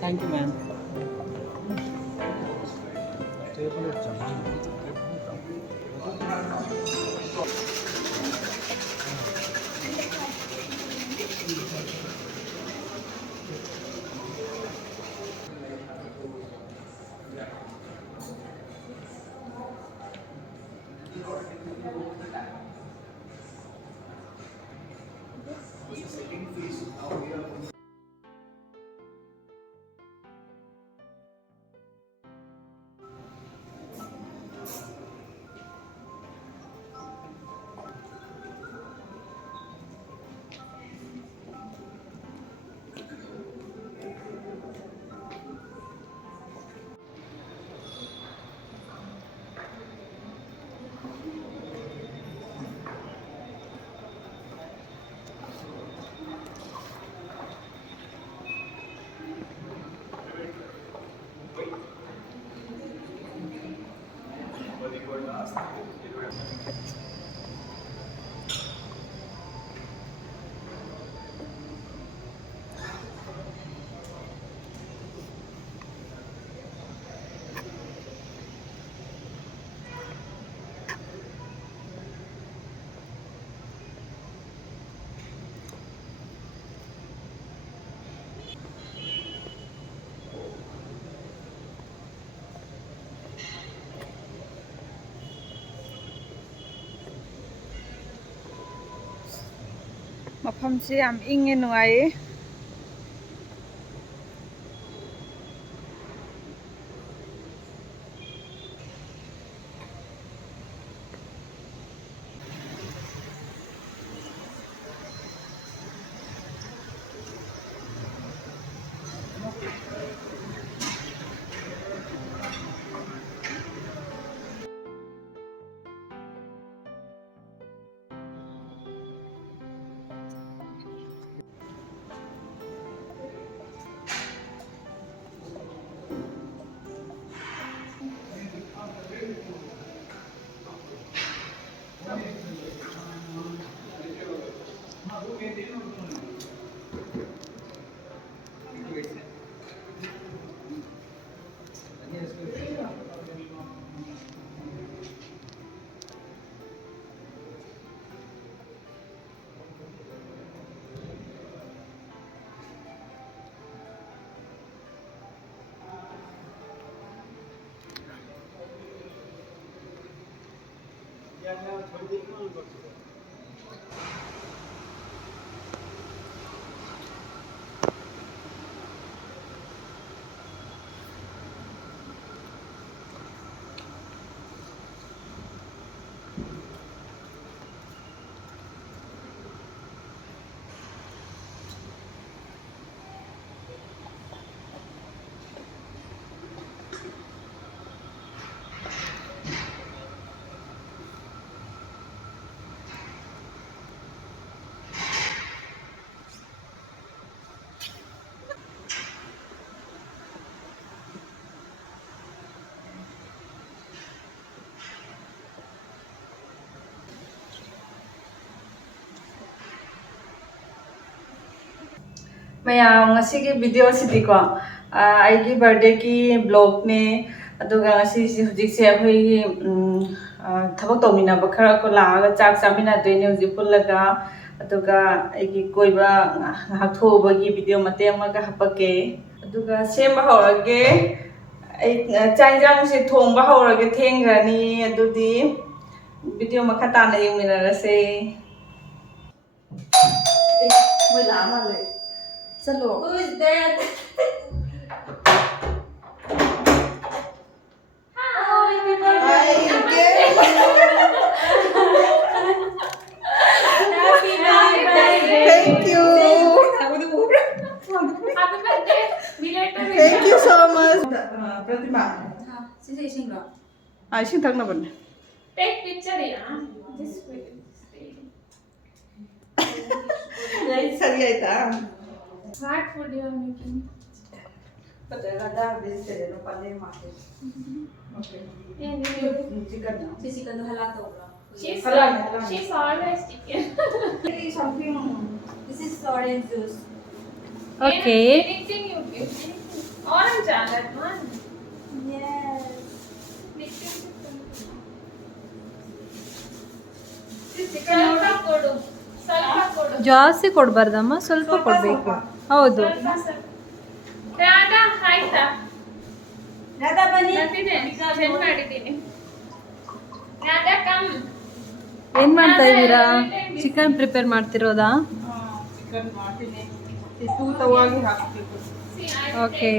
Thank you, ma'am. ꯃꯐꯝꯁꯤ ꯌꯥꯝ ꯏꯪꯉꯦ ꯅꯨꯡꯉꯥꯏꯌꯦ ꯃꯌꯥꯝ ꯉꯁꯤꯒꯤ ꯚꯤꯗꯤꯑꯣꯁꯤꯗꯤꯀꯣ ꯑꯩꯒꯤ ꯕꯥꯔꯗꯦꯒꯤ ꯕ꯭ꯂꯣꯛꯅꯦ ꯑꯗꯨꯒ ꯉꯁꯤꯁꯤ ꯍꯧꯖꯤꯛꯁꯦ ꯑꯩꯈꯣꯏꯒꯤ ꯊꯕꯛ ꯇꯧꯃꯤꯟꯅꯕ ꯈꯔ ꯂꯥꯛꯑꯒ ꯆꯥꯛ ꯆꯥꯃꯤꯟꯅꯗꯣꯏꯅꯦ ꯍꯧꯖꯤꯛ ꯄꯨꯜꯂꯒ ꯑꯗꯨꯒ ꯑꯩꯒꯤ ꯀꯣꯏꯕ ꯉꯥꯏꯍꯥꯛ ꯊꯣꯛꯎꯕꯒꯤ ꯚꯤꯗꯤꯑꯣ ꯃꯇꯦꯛ ꯑꯃꯒ ꯍꯥꯞꯄꯛꯀꯦ ꯑꯗꯨꯒ ꯁꯦꯝꯕ ꯍꯧꯔꯒꯦ ꯑꯩ ꯆꯥꯛ ꯏꯟꯁꯥꯡꯁꯦ ꯊꯣꯡꯕ ꯍꯧꯔꯒꯦ ꯊꯦꯡꯈ꯭ꯔꯅꯤ ꯑꯗꯨꯗꯤ ꯚꯤꯗꯤꯑꯣ ꯃꯈꯥ ꯇꯥꯅ ꯌꯦꯡꯃꯤꯟꯅꯔꯁꯦ ꯃꯣꯏ ꯂꯥꯛꯑ ꯃꯥꯜꯂꯦ चलो Who is that? Hi, Happy birthday. Thank you. Happy birthday. Thank you so much. Pratima. Sisi ising lo. Ising thak na bane. Take picture ya. This way. Nice sari aita. What food you are making? Patera vegetarian paneer market. Okay. Chicken. Chicken to halal to. She's Halal. she's always chicken. Something. This is orange juice. Okay. Anything you give. Anything. Orange that one. Yes. ಸ್ವಲ್ಪ ಕೊಡು ಸ್ವಲ್ಪ ಕೊಡು ಜಾಸ್ತಿ ಕೊಡಬಾರ್ದಮ್ಮ, ಸ್ವಲ್ಪ ಕೊಡಬೇಕು. ಹೌದು. ಸ್ವಲ್ಪ ಸ್ವಲ್ಪ ರಾಧಾ ಆಯ್ತಾ ರಾಧಾ ಬನ್ನಿ. ಬಂದಿದ್ದೇನೆ ಸೆಂಡ್ ಮಾಡಿದ್ದೀನಿ ರಾಧಾ ಕಮ್ ಏನ್ ಮಾಡ್ತಾ ಇದ್ದೀರಾ? Chicken prepare ಮಾಡ್ತಿರೋದಾ? ಚಿಕನ್ ಮಾಡ್ತೀನಿ. ತೂತವಾಗಿ ಹಾಕಬೇಕು. Okay.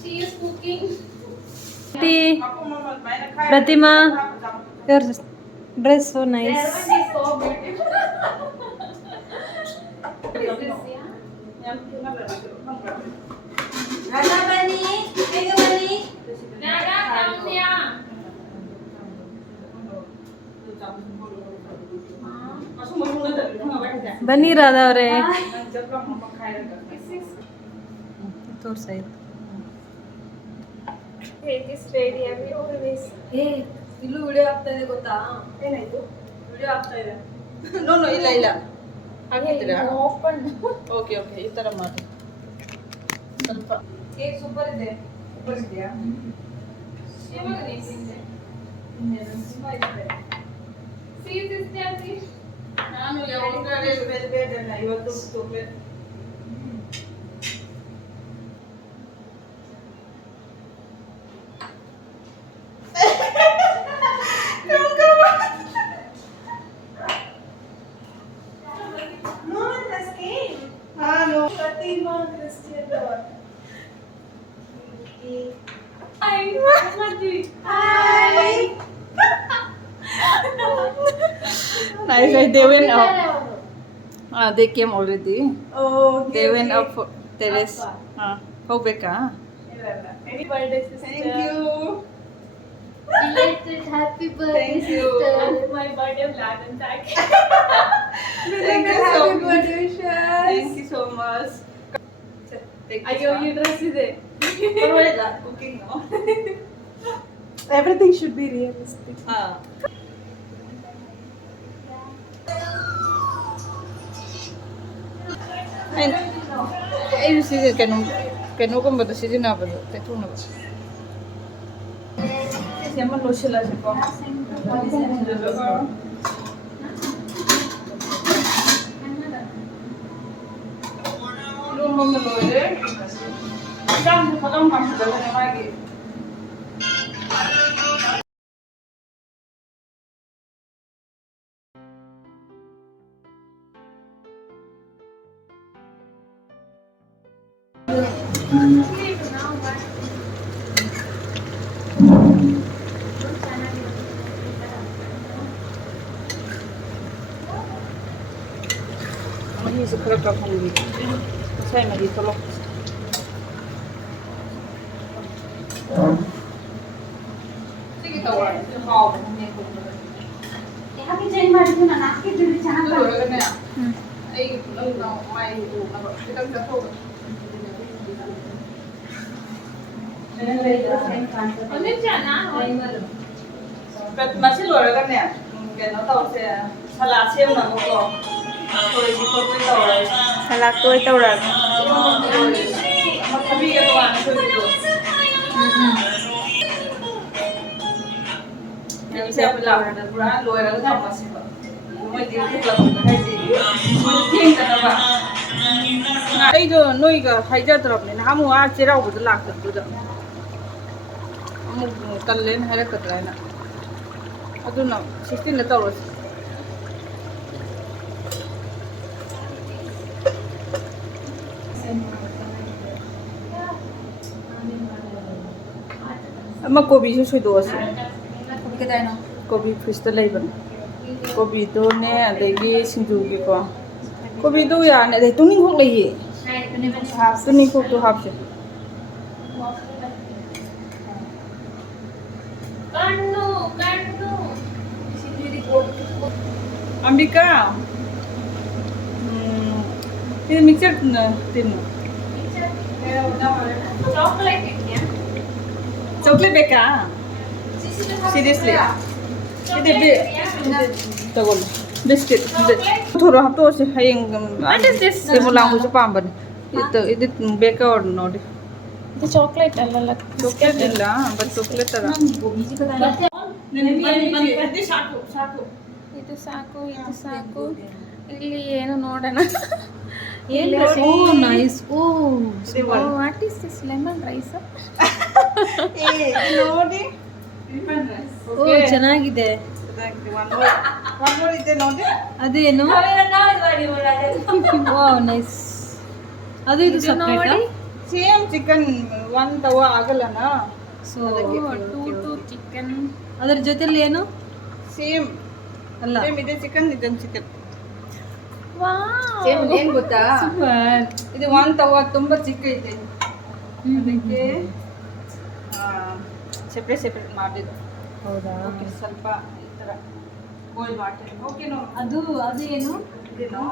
she is cooking Pratima, your dress so nice. Everyone is so beautiful this is Radha ಬನ್ನಿ. ಬೇಗ ಬನ್ನಿ. ರಾಧಾ come here ಬನ್ನಿ ರಾಧಾ ಅವರೇ. ತೋರ್ಸ ಇದು. it is ready every always ಇಲ್ಲೂ ವಿಡಿಯೋ ಆಗ್ತಾ ಇದೆ ಗೊತ್ತಾ? ಏನಾಯ್ತು? ವಿಡಿಯೋ ಆಗ್ತಾ ಇದೆ. ನೋ ಇಲ್ಲ ಇಲ್ಲ. ಹಾಗಿದ್ದೀರಾ? open ಓಕೆ ಓಕೆ, ಈ ತರ ಮಾಡಿ. ಸ್ವಲ್ಪ ಕೇಕ್ ಸೂಪರ್ ಇದೆ. ಸೂಪರ್ ಇದೆಯಾ? ಇವಾಗ ನಿಂತಿದ್ದೆ ಇನ್ನೇನು ತುಂಬಾ ಇದೆ. see this there ನಾನು ಯಾವಾಗಲೇ ಬೇಡ ಇವತ್ತು chocolate. Nice, right? They went up. They came already. Oh, They went up for terrace. ಹೋಗ್ಬೇಕಾ? Happy birthday, sister. Thank you. Belated happy birthday, Thank you. sister. My birthday plan and thank you. Thank you so Happy much. birthday wishes. Thank you so much. ಅಯ್ಯೋ ಈ dress ಇದೆ ಪರವಾಗಿಲ್ಲ, cooking no? Everything should be realistic Ayun sige, kinukumbado sizinabado. Tetuno ba? Siya man lo sila siya ko. Lumang malo eh. Saan sa pagkang pagkakala na lagi? Mahisip ka ka kung masaya na dito lo. Sige tawa. Haw. ಯಾಕೆ change ಮಾಡಿದ್ದು ನಾನು ಹಾಕಿದ್ದೀನಿ ಚೆನ್ನಾಗಿ Ay, no, may Kita ka to. ಒಂದೇ ಜನ But masih luar kan ya? Mungkin tahu saya salah siapa nama kok. Kalau di kopi tahu lah. Salak tuh itu orang. Tapi kan tuan itu. Yang saya bilang ada bulan luar kan sama sih pak. Cuma di itu lah bukan di. Mungkin kenapa? Nah itu nuiga haja terap nih. Kamu aja rau betul lah betul. Kamu kalian hari keterana. Aduh no, 16 na tahu. Ama kobi su sui do ase. Kopi kita no. Kobi freeze lay ban. Kobi do ne adagi singju gi ko. Kobi do ya ne de tuning hok lay ye. Tuning hok to half se. ಕಣ್ಣು Ambika. Ini mixer tinu. Chocolate ಇದೆಯಾ Chocolate beka. Seriously ಇದೆ ತಗೊಳ್ಳಿ biscuit ಥೋರ ತೋರಿಸಿ ಹೆಂಗೆ ಮುಲಾಂಗುಸು ಪಾಂಬನ್ ಇದು ಬೇಕಾ ನೋಡಿ ಇದು ಚಾಕ್ಲೇಟ್ ಅಲ್ಲಲ್ಲ ಚಾಕ್ಲೇಟ್ ಇಲ್ಲ ಬಟ್ ಚಾಕ್ಲೇಟ್ ಅದ ಸಾಕು ಸಾಕು ಇದು ಸಾಕು ಇದು ಸಾಕು ಇಲ್ಲಿ ಏನು ನೋಡೋಣ oh nice oh what is this lemon rice ನೋಡಿ ಓ ಚೆನ್ನಾಗಿದೆ ಇದೆ ನೋಡಿ ಅದೇನು ವಾವ್ ನೈಸ್ ಅದು ಇದು ಸಪ್ರೇಟ್ ಸೇಮ್ ಚಿಕನ್ ಒಂದು ತವ ಆಗಲ್ಲನ ಸೊ ಟೂ ಚಿಕನ್ ಅದ್ರ ಜೊತೆಲಿ ಏನು ಸೇಮ್ ಅಲ್ಲ ಸೇಮ್ ಇದೆ ಚಿಕನ್ ಇದೊಂದು ಚಿಕನ್ ವಾವ್ ಏನ್ ಗೊತ್ತಾ ಸೂಪರ್ ಇದು ಒಂದು ತವ ತುಂಬಾ ಚಿಕ್ಕ ಇದೆ ಅದಕ್ಕೆ ಸೆಪ್ರೇಟ್ ಸೆಪ್ರೇಟ್ ಮಾಡಿದ್ದು ಹೌದಾ ಓಕೆ ಸ್ವಲ್ಪ ಈ ಥರ ಬಾಯ್ಲ್ ಮಾಡ್ತೀನಿ ಓಕೆನೋ ಅದು ಏನು ಇದೇನೋ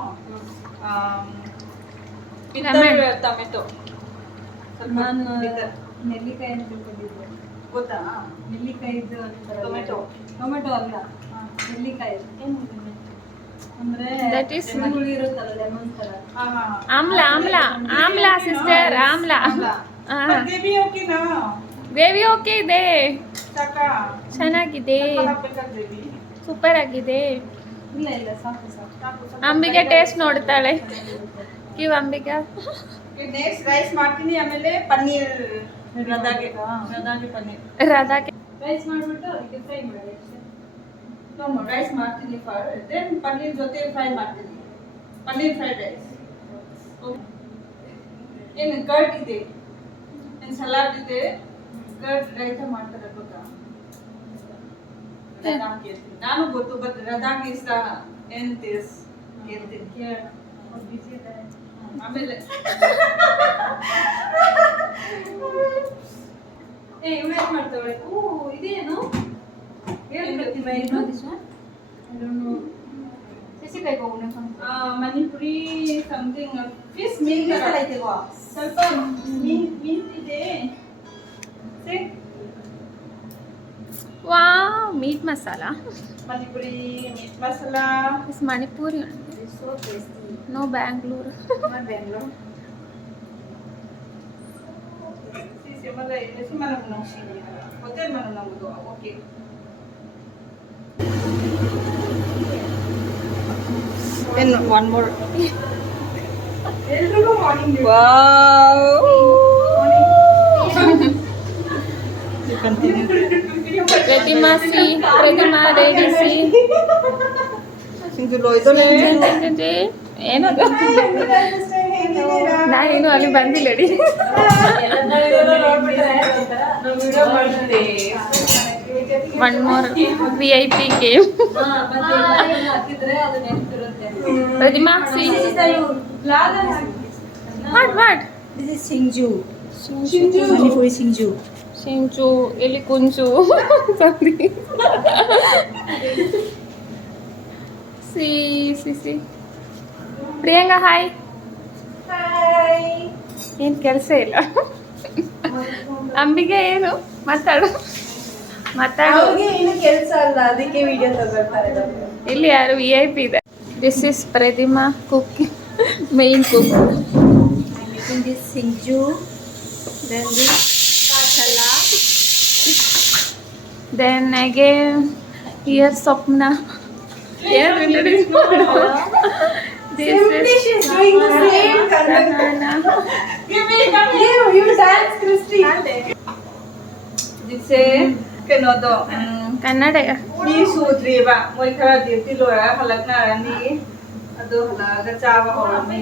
Lemon. ಟೊಮೆಟೊ ನಾನು ನೆಲ್ಲಿಕಾಯಿ ಅಂತ ತಿಳ್ಕೊಂಡಿದ್ದೆ ಗೊತ್ತಾ ನೆಲ್ಲಿಕಾಯಿದು ಅಂತಾರೆ ಟೊಮೆಟೊ ಟೊಮೆಟೊ ಅಲ್ಲ ನೆಲ್ಲಿಕಾಯಿ ಅಂದ್ರೆ That is- ಹುಳಿ ಇರುತ್ತಲ್ಲ ಲೆಮನ್ ತರ ಆಮ್ಲ ಆಮ್ಲ ಆಮ್ಲ ಸಿಸ್ಟರ್ ಆಮ್ಲ ಬೇಬಿ ಓಕೆನಾ ಗ್ರೇವಿ ಓಕೆ ಇದೆ ಸಾಕಾ ಚೆನ್ನಾಗಿದೆ ಹಾಕ್ಬೇಕಾ ಗ್ರೇವಿ ಸೂಪರ್ ಆಗಿದೆ ಇಲ್ಲ ಇಲ್ಲ ಸಾಕು ಸಾಕು ಸಾಕು ಅಂಬಿಕೆ ಟೇಸ್ಟ್ ನೋಡ್ತಾಳೆ ಕಿವ್ ಅಂಬಿಕಾ ನೆಕ್ಸ್ಟ್ ರೈಸ್ ಮಾಡ್ತೀನಿ ಆಮೇಲೆ ಪನ್ನೀರ್ ರದಾಗೆ ಪನ್ನೀರ್ ರಾಧಾಗೆ ರೈಸ್ ಮಾಡಿಬಿಟ್ಟು ಅದಕ್ಕೆ ಫ್ರೈ ಮಾಡಿ ಅಷ್ಟೇ ನೋ ರೈಸ್ ಮಾಡ್ತೀನಿ ಫಾರ್ ದೆನ್ ಪನ್ನೀರ್ ಜೊತೆ ಫ್ರೈ ಮಾಡ್ತೀನಿ ಪನ್ನೀರ್ ಫ್ರೈಡ್ ರೈಸ್ ಏನು ಕರ್ಡ್ ಇದೆ ಏನು ಸಲಾಡ್ ಇದೆ ಕರ್ಡ್ ರೈತ ಮಾಡ್ತಾರೆ ಗೊತ್ತಾ ರದಾಗಿ ಅಂತೀನಿ ನಾನು ಗೊತ್ತು ಬಟ್ ರದಾಗಿ ಇಷ್ಟ ಏನು ಟೇಸ್ಟ್ ಹೇಳ್ತೀನಿ ಕೇಳ ಅವ್ರು ಬಿಸಿ ಇದ್ದಾರೆ ಆಮೇಲೆ ಇವಳು ಏನು ಮಾಡ್ತಾಳೆ ಓ ಇದೇನು ಏನು ಪ್ರತಿಮಾ ಏನು ಸಸಿಕಾಯಿ ಹೋಗೋಣ ಮಣಿಪುರಿ ಸಮಥಿಂಗ್ ಫಿಶ್ ಮೀನ್ ಸ್ವಲ್ಪ ಮೀನ್ ಇದೆ wow meat masala Manipuri meat masala is Manipuri no Bangalore Bengaluru hotel ಮನ ನಮ್ಮದು ಓಕೆ ಏನು ಒನ್ ಮೋರ್ ಎಲ್ರಿಗೂ morning wow Pratima see Pratima ready see Singju ಲೋಯ್ದೋನೆ ಏನದು ನಾನೇನು ಅಲ್ಲಿ ಬಂದಿಲ್ಲ ಡಿ ಒನ್ ಮೋರ್ VIP ಗೇಮ್ ಹಾಕಿದ್ರೆ ಅದು ನೆನಪಿರುತ್ತೆ Pratima see what This is Singju. Manipuri Singju. ಶಿಂಚು ಎಲ್ಲಿ ಕುಂಚು ಸಿ ಸಿ ಸಿ ಪ್ರಿಯಾಂಕಾ ಹಾಯ್ ಏನು ಕೆಲಸ ಇಲ್ಲ ಅಂಬಿಗೆ ಏನು ಮಾತಾಡು ಅವ್ರಿಗೆ ಏನು ಕೆಲಸ ಅಲ್ಲ ಅದಕ್ಕೆ ವಿಡಿಯೋ ತಗೊಳ್ತಾರೆ ಇಲ್ಲಿ ಯಾರು VIP ಇದೆ this is Pratima cook main cook making this Singju, then this kasala. Then again here Swapna ಏನು introduce ಮಾಡು this She is doing the same content. You dance, Christy. जिसे kenodo Kannada mi sudriba moi khara duty lora halakna rani ado halaga chawa hawami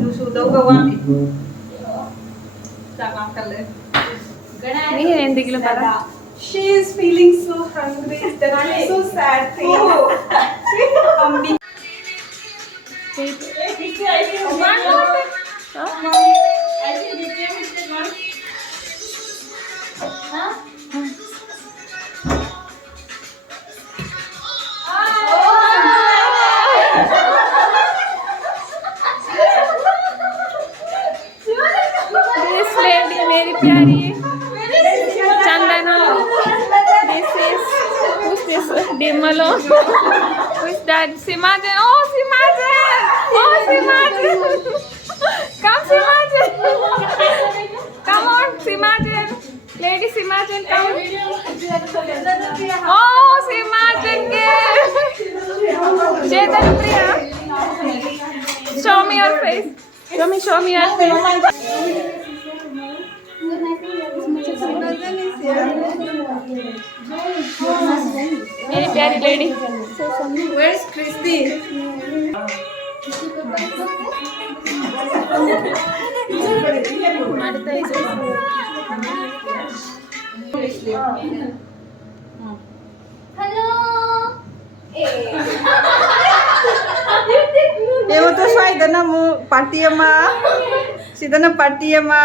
du sudau ga wami sama kale ನೀನು ಎಂದಿಗ್ಲೂ ಬರ She is feeling so hungry. That is so sad thing. Ambi. This lady मेरी प्यारी Chandana, this is dim alone. Who is that? Simajan. Oh, Simajan. Oh, Simajan. Come, Simajan. Come on, Simajan. Lady Simajan, come. Oh, Simajan came. Chetan Priya. Show me your face. Show me your face. Very प्यारी lady. Where is Christy? Yung to side na mo party ama. Sida na party ama.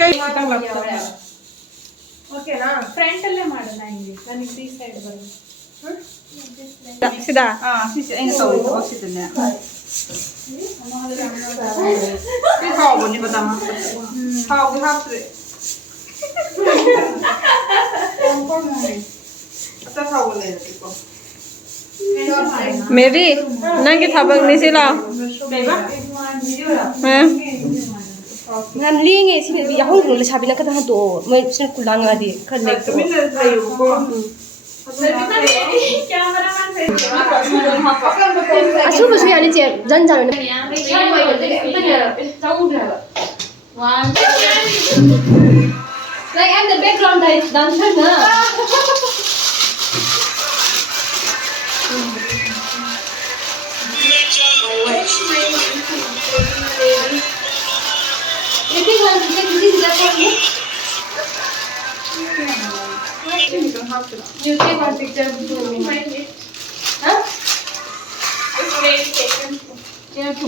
Kay kitang laptop. Okay na. Front ಅಲ್ಲೇ ಮಾಡೋಣ ಇಲ್ಲಿ. ನನಗೆ ಈ side ಬರೋದು. Sida. Sisi ay to ito sida na. Di hawo ni badama. Hawo di hapre. Ata hawo le tipo. Mary, nangi thabang ni sila. Ngan linge sini bi yahong kung sabi na kada to may sin kulang nga di kan leg to asu ba suya ni je jan jan ne like I'm the background dancer na You think one this is that one? You take one picture of me. Huh? It's very taken. It's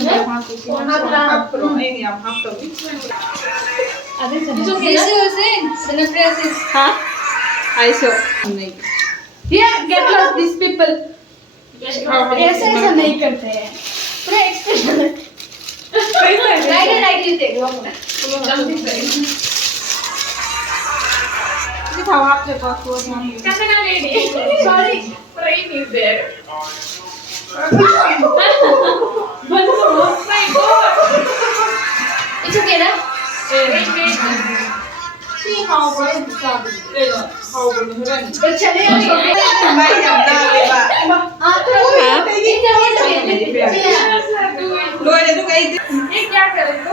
okay. This is in Celebrations. Ha? Ay so. Here, get lost these people. ऐसे ऐसा नहीं करते हैं. पूरा expression. Right, you take one. Di tahu apa tu aku ni. Kasana lady. Sorry. Rain is there. It's okay, na? Wait. See how well it's done. Hawo ni huran. But chale May yang na ba. Lo ay tu kay ये क्या करे तू?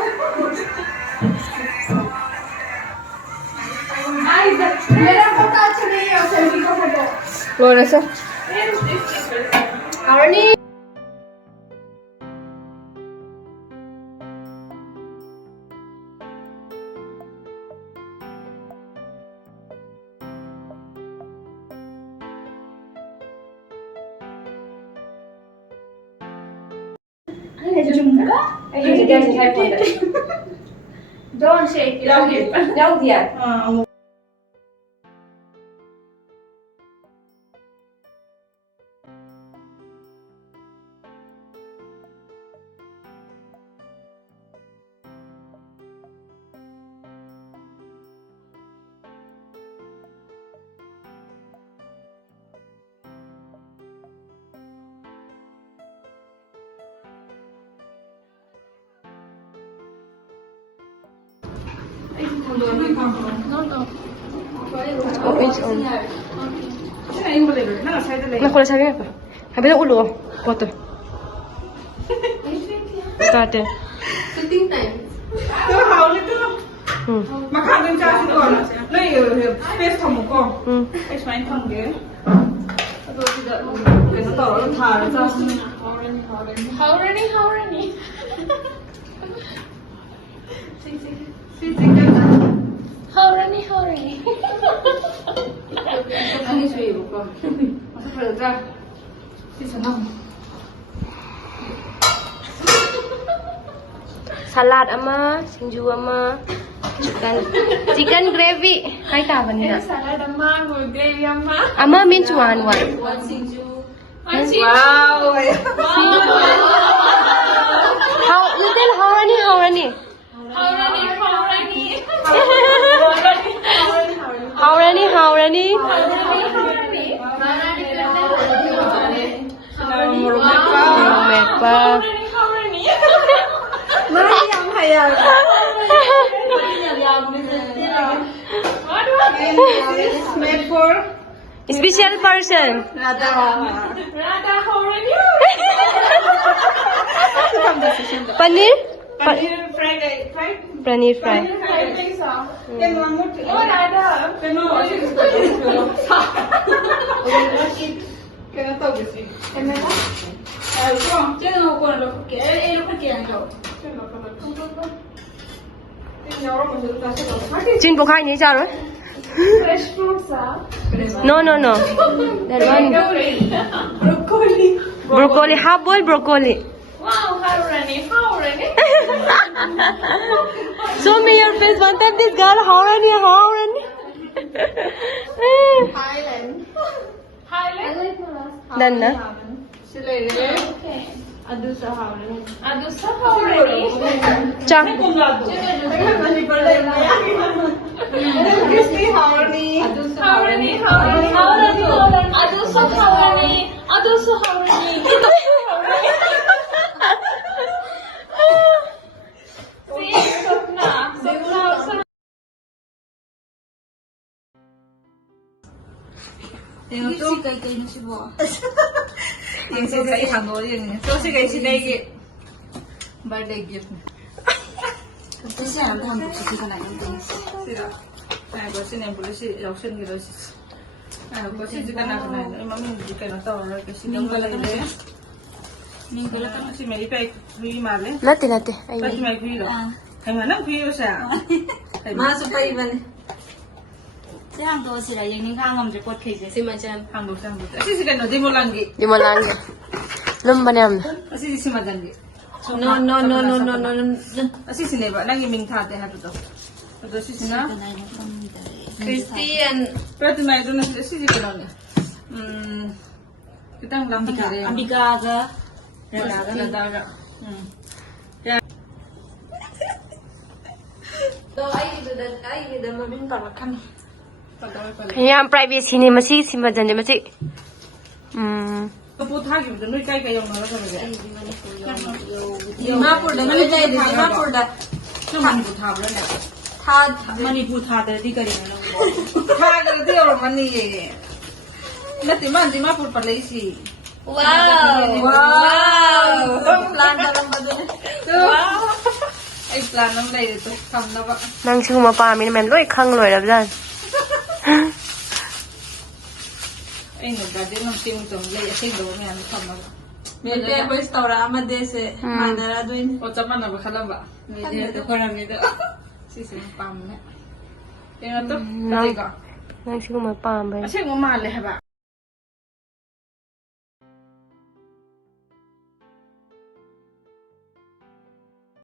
मेरा photo अच्छा नहीं है और selfie का photo. Flora sir. Arnie. Don't shake it. Down here. Nakuha sabi nga pa. Sabi ng ulo. Koto. Started. Sitting time. Tu hawo ni tu. Makan cha si ko na. Lo space thamo ko. Space main thang ge. Ado sida ke to tha ra cha. How running? How running? Ani sui buko. Masa pada si senang. Salad ama, sinju ama, chicken gravy. Hai ta bani na. Salad amma, gravy amma. Ama means one. One cheese. Wow. How little horny. Haurani. Horny. Mekpa. Mari yang hayal. Made for Special person. Radha. Radha Haurani. Paneer? Paneer fried egg. Paneer fry. Then one more. Oh, Radha. Kena tahu sih. Jin bo khai ni cha rồi. Fresh fruits, No. That one. Broccoli, half boiled broccoli. Wow, Haurani. Show me your face. One time this girl, horny. Thailand. Done na? Adusa Haurani. Adusa Haurani. Cha. Crispy Haurani. Haurani. Adusa Haurani. See, Sapna. Yang tu yang saya kai hango yang ni. So saya kai sini ke birthday gift. Sira. Nah, bos ini boleh sih, option gitu sih. Nah, bos ini juga nak naik. Emang ini juga nak tahu orang ke sini boleh deh. Minggu lah kan si Mary Pay free malah. Nate. Pasti Mary free loh. Hai mana free usah. Masuk pa iban. Yang tu sih yang ni kan ngam jepot kerja. Si macam. Hambuk. Asi sih kan nanti mau lagi. Di malang. Lum banam. Asi sih macam ni. No. Asi sih ni pak, lagi minta deh apa tu. Betul sih na. Christian. Berarti mai tu nasi sih kan ni. Kita ngelambi kare. Ambika ke? Nada. So I did mabin para kan. Yang privacy ni masih si macam ni masih. Kepu thagi betul, nuai kai yang mana kan ni. Dimapur dah, Dimapur dah. Cuma kepu thab lah ni. Manipuri था तो दी करेंगे ना Thag kerja orang mana ye. Nanti mana Dimapur pergi sih. Wow. Plan dalam badan. Ay plan nam lai tu, kam na ba. Nang si kumapa amin naman loy khang loy lah betul. Ay nagdadi nam sing tong lai asing do ni ano kam na ba. Maybe I was taura amade se mandara doin. O chapa na ba khala ba. मेरे तो कोना में तो Si pam na. Tingnan to. Nang Kasi ka. si kumapa amin. Asing mo mali ba.